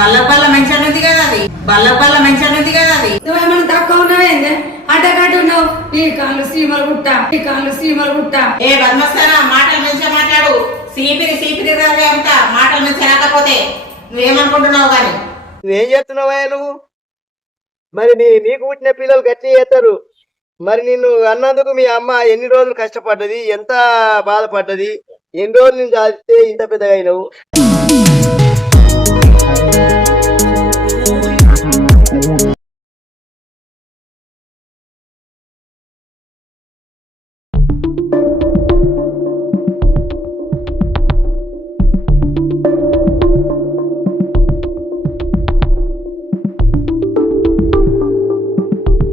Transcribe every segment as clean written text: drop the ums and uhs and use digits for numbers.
బల్ల మంచి కదా అది బల్ల మంచి కదా అది నువ్వేమన్నా తక్కువ ఉన్నావేందే అడ్డగడ్డ ఉన్నావు నీ కాళ్ళు సీమలు గుట్ట ఏ బద్మస్తారా మాటలు మంచిగా మాట్లాడు సీపిరి రాదే అంత మాటలు మంచిగా రాకపోతే నువ్వేమనుకుంటున్నావు గాని నువ్వేం చేస్తున్నావా నువ్వు మరి నీకు పుట్టిన పిల్లలు గట్టి చేస్తారు మరి నిన్ను అన్నందుకు మీ అమ్మ ఎన్ని రోజులు కష్టపడ్డది ఎంత బాధపడ్డది ఎన్ని రోజులు నేను చాలితే ఇంత పెద్దగా అయినావు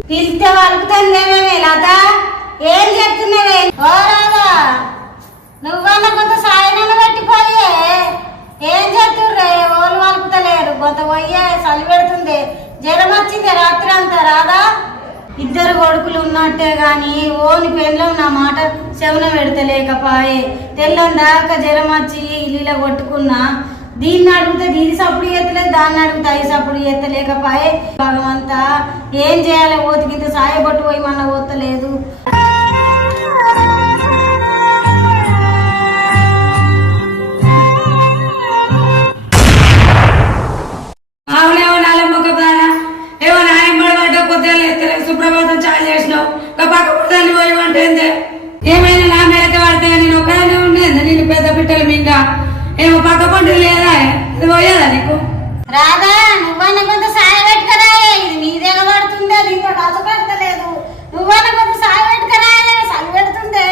పిలిస్తే వలుకుతుందేమే లత ఏం చెప్తున్నావే ఓ రాదా నువ్వన్న కొంత సాయనన్న పెట్టిపోయే ఏం చెప్తుర్రే ఓళ్ళు వలుకుతలేరు కొంత పోయే చలి పెడుతుంది జ్వరం వచ్చింది రాత్రి అంతా రాదా ఇద్దరు కొడుకులు ఉన్నట్టే గాని ఓని పెళ్ళం నా మాట చెవున పెడతలేకపాయే తెల్లం దాకా జ్వరం వచ్చి ఇల్లు కొట్టుకున్నా దీన్ని అడిగితే దీని సప్పుడు ఎత్తలేదు దాన్ని అడిగితే అవి సప్పుడు ఎత్తలేకపాయే భగవంతా ఏం చేయాలి ఓతికింత సాయపట్టు పోయి మన ఓతలేదు అవునేవో నాలమ్మొక్క ప్రాణ ఏవో నాయమ్మడి పడ్డ పొద్దులు ఎత్తలేదు సుప్రభాతం చాలు చేసినావు పక్క పుట్టాలి పోయి అంటే ఏమైనా నా మేరక పడితే నేను ఒక్కదానే ఉండేది నేను పెద్ద పిట్టలు మింగ ఏమో పక్క పంటలు లేదా ఇది పోయేదా నీకు రాదా నువ్వన్న కొంత సాయ పెట్టుకరాయే ఇది నీదేగా పడుతుందే దీంతో కష్టపడతలేదు నువ్వన్న కొంత సాయ పెట్టుకరాయే చలి పెడుతుందే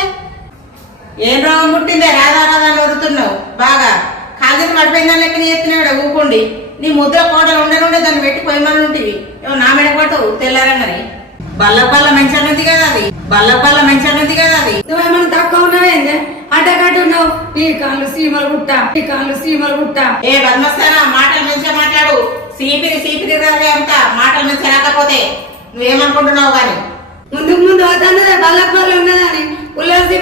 ఏం రోగం పుట్టిందే రాదా నొరుతున్నావు బాగా కాగితం పడిపోయిందని లెక్క ఎత్తినాడు ఊకుండి నీ ముద్ర కోటలు ఉండనుండే దాన్ని పెట్టి పోయమని ఉంటివి ఏమో నా మెడ పట్టవు తెల్లారన్నది బల్ల మంచి కదా అది బల్ల మంచి కదా అది నువ్వేమన్నా తక్కువ ఉన్నావేందే అడ్డగడ్డ ఉన్నావు నీ కాళ్ళు సీమలు గుట్ట ఏ బద్మస్తారా మాటలు మంచిగా మాట్లాడు సీపిరి రాదే అంత మాటలు మంచిగా రాకపోతే నువ్వేమనుకుంటున్నావు గాని ముందు అవుతున్నదే బల్లపల్లి ఉన్నదని ఉల్లాసి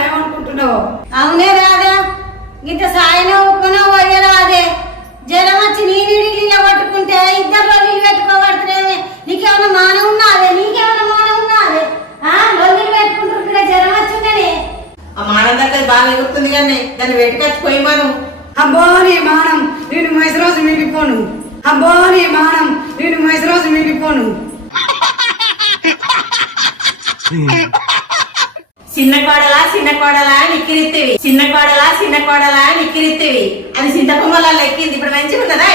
ఏమనుకుంటున్నావు అవునే రాదా ఇంత సాయన ఉప్పున పోయరాదే జ్వరం వచ్చి నీళ్ళ పట్టుకుంటే ఇద్దరు నీళ్ళు పెట్టుకోబడుతున్నాయి నీకేమైనా మానం ఉన్నదే లొల్లి పెట్టుకుంటుంటే జ్వరం వచ్చిందని ఆ మానం దగ్గర బాగా ఎగురుతుంది కానీ దాన్ని వెట్టుకొచ్చి పోయమను అబ్బో నీ మానం నేను మైసరోజు మిగిలిపోను చిన్న కోడలా నిక్కిరిత్తివి అది చింతకొమ్మలా లెక్కింది ఇప్పుడు మంచిగా ఉన్నదా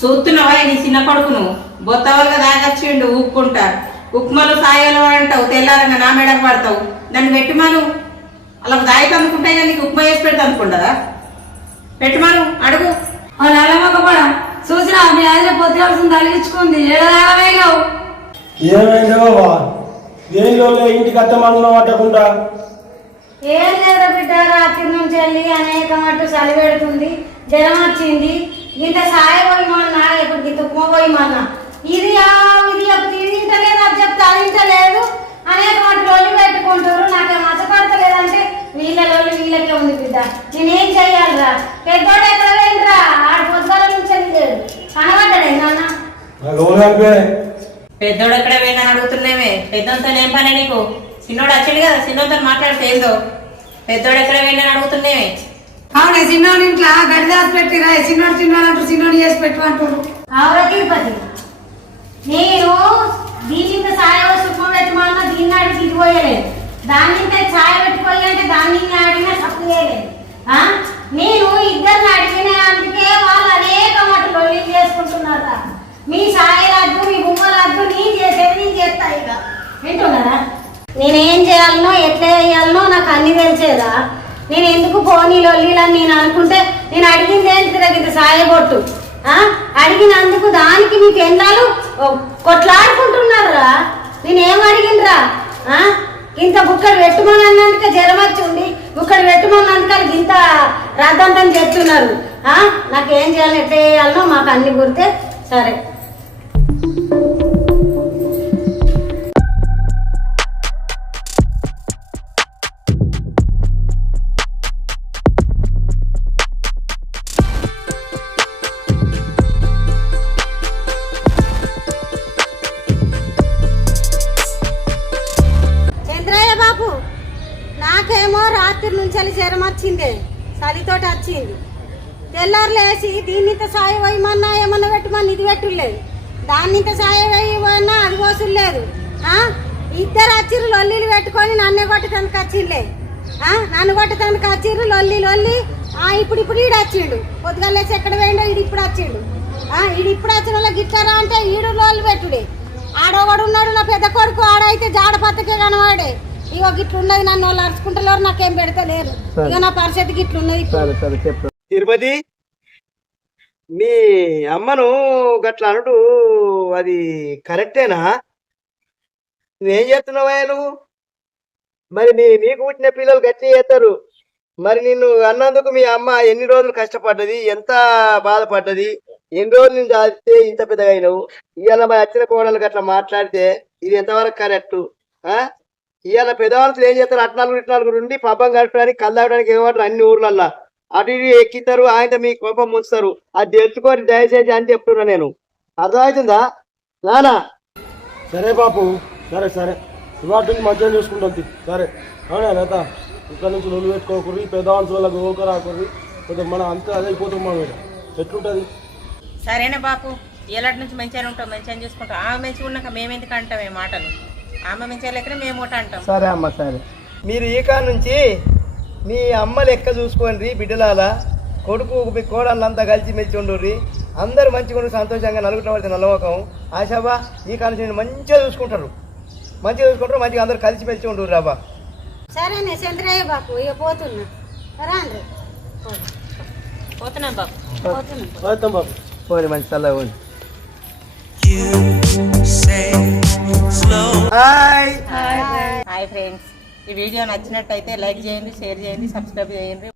చూస్తున్నావా నీ చిన్న కొడుకును బొత్తవలుగా దాగచ్చిండు ఊక్కుంటా ఉప్మలు సాయాలు అంటావు తెల్లారంగా నా మేడకు పడతావు దాన్ని పెట్టిమాను అలా దాయితే అనుకుంటే నీకు ఉప్మా వేసి పెడతా అనుకుంటారా పెట్టిమాను అడుగు నల్లమ్మకపోవడం చూసినా మీ ఆయన పొత్తులు తలిగించుకుంది ఏడావేగావు ఏమైందో దేనిలో ఇంటికి అత్తమానం పట్టకుండా ఏం లేదు బిడ్డ రాత్రి నుంచి వెళ్ళి అనేక మట్టు చలి పెడుతుంది జ్వరం వచ్చింది ఇంత సాయ పోయిమన్నా ఇప్పుడు ఇంత ఉప్మా పోయిమన్నా ఇది తింటలేదు అది చెప్తే అది తింటలేదు అనేక మట్టు లోళ్ళు పెట్టుకుంటారు నాకేం మచ్చపడతలేదంటే వీళ్ళ లోళ్ళు వీళ్ళకే ఉంది బిడ్డ నేనేం చెయ్యాలిరా పెద్దోడు ఎక్కడ వెళ్ళిరా ఆడు పొద్దుల నుంచి వెళ్ళాడు కనబడ్డాడే నాన్న పెద్దోడు ఎక్కడ పోయినా అడుగుతున్నామే పెద్దోతో ఏం పని నీకు చిన్నోడు వచ్చాడు కదా చిన్నోతో మాట్లాడితే ఏందో పెద్దోడు ఎక్కడ పోయినా అడుగుతున్నామే అవునే చిన్నోడి ఇంట్లో గడి దాసి పెట్టిరా చిన్నోడు అంటారు చిన్నోడు చేసి పెట్టు అంటారు ఆవుర తిరుపతి నేను దీని సాయ సుఖం పెట్టమన్నా దీన్ని అడిగి తిరిగిపోయలేదు దాన్ని సాయ పెట్టిపోయి అంటే దాన్ని అడిగినా తప్పు చేయలేదు నేను ఇద్దరిని అడిగిన అందుకే వాళ్ళు అనేక మటు లొల్లి చేసుకుంటున్నారా మీ సాయలద్దు మీ బొమ్మలద్దు నేను చేసేది నేను చేస్తా ఇక వింటున్నారా నేనేం చేయాలనో ఎట్లా చేయాలనో నాకు అన్ని తెలిసేదా? నేను ఎందుకు పోనీ లొల్లీలని నేను అనుకుంటే నేను అడిగింది ఏంటి ఇంత సాయబొట్టు అడిగినందుకు దానికి మీకు ఎన్నాళ్ళు కొట్లాడుకుంటున్నారా? నేనేం అడిగినరా? ఇంత బుక్కడు పెట్టుమని అన్నందుకే జ్వరం వచ్చింది, బుక్కడు పెట్టుమన్నందుకు ఇంత రద్దంతం చెప్తున్నారు. నాకేం చేయాలి, ఎట్లా చేయాలనో మాకు అన్ని గుర్తే. సరే బాబు, నాకేమో రాత్రి నుంచి జ్వరం వచ్చింది, చలితోటి వచ్చింది. తెల్లారులేసి దీన్ని ఇంత సాయం వేయమన్నా ఏమన్నా పెట్టమని ఇది పెట్టులేదు, దాన్ని ఇంత సాయం వేయమన్నా అది పోసులేదు. ఇద్దరు వచ్చిర్రు లొల్లీలు పెట్టుకొని నన్నే కొట్టడానికి వచ్చిండే. నన్ను కొట్టడానికి వచ్చిర్రు లొల్లి లొల్లి. ఇప్పుడు ఈడు వచ్చిండు, పొద్దుగా లేచి ఎక్కడ పోయిండో ఈడు ఇప్పుడు వచ్చిండు. ఈడు ఇప్పుడు వచ్చిన వాళ్ళ గిట్టారా అంటే ఈడు లొల్లి పెట్టుడే. ఆడోవాడు ఉన్నాడు నా పెద్ద కొడుకు, ఆడైతే జాడపత్తకే కనవాడే. ఇగో గిట్లున్నది, నన్ను వాళ్ళు అరుచుకుంటలేరు, నాకేం పెడతలేరు. ఇక నా పరిస్థితి గిట్లున్నది. తిరుపతి, మీ అమ్మను గట్లా అనుడు అది కరెక్టేనా? నువ్వేం చేస్తున్నావా నువ్వు? మరి నీకు పుట్టిన పిల్లలు గట్టి చేస్తారు. మరి నిన్ను అన్నందుకు మీ అమ్మ ఎన్ని రోజులు కష్టపడ్డది, ఎంత బాధపడ్డది, ఎన్ని రోజులు నేను చాలితే ఇంత పెద్దగా అయినావు. ఇవాళ మరి వచ్చిన కోడలు అట్లా మాట్లాడితే ఇది ఎంతవరకు కరెక్టు? ఇవాళ పెద్దవాళ్ళు ఏం చేస్తారు, అట్నాలుగు నుండి పబ్బం గడపడానికి కళ్ళాడడానికి ఏమంటారు అన్ని ఊర్లల్లో అటు ఇటు ఎక్కిస్తారు, ఆయన మీ కోపం ముంచుతారు. అది తెచ్చుకొని దయచేసి అని చెప్తున్నా నేను. అర్థమవుతుందా నానా? సరే బాపు, సరే సరే, ఇవాటి నుంచి మంచిగా చూసుకుంటుంది. సరే అవునా లేత, ఇక్కడ నుంచి నొల్లు పెట్టుకోకూరి, పెద్దవాళ్ళ వాళ్ళకి ఓకరాకూరి, కొంచెం మనం అంతా అదే అయిపోతాం. మా మీద ఎట్లుంటుంది? సరేనా బాపు, ఏలాంటి నుంచి మంచిగా ఉంటాం, మంచిగా చూసుకుంటాం. ఆమె మంచిగా ఉన్నాక మేమెందుకు అంటాం ఏ మాటలు? ఆమె మంచిగా లెక్కనే మేము ఒకటి అంటాం. సరే అమ్మ సరే. మీరు ఈ కాడ నుంచి మీ అమ్మ లెక్క చూసుకోండి బిడ్డలాల, కొడుకు మీ కోడళ్ళంతా కలిసి మెచ్చి ఉండుర్రి. అందరూ మంచిగా ఉండి సంతోషంగా నలుగుతాం. నల్లమొఖం ఆశాబా ఈ కాడ నుంచి మంచిగా చూసుకుంటారు, మంచిగా అందరూ కలిసి మెచ్చి ఉండుర్రి రాబా. సరేనే చంద్రయ్య బాపు, ఇక పోతున్నా. రాండి పోతున్నాం బాపు, పోతాం బాపు. పోనీ మంచి చల్లగా పోనీ. హాయ్ ఫ్రెండ్స్, ఈ వీడియో నచ్చినట్టయితే లైక్ చేయండి, షేర్ చేయండి, సబ్స్క్రైబ్ చేయండి.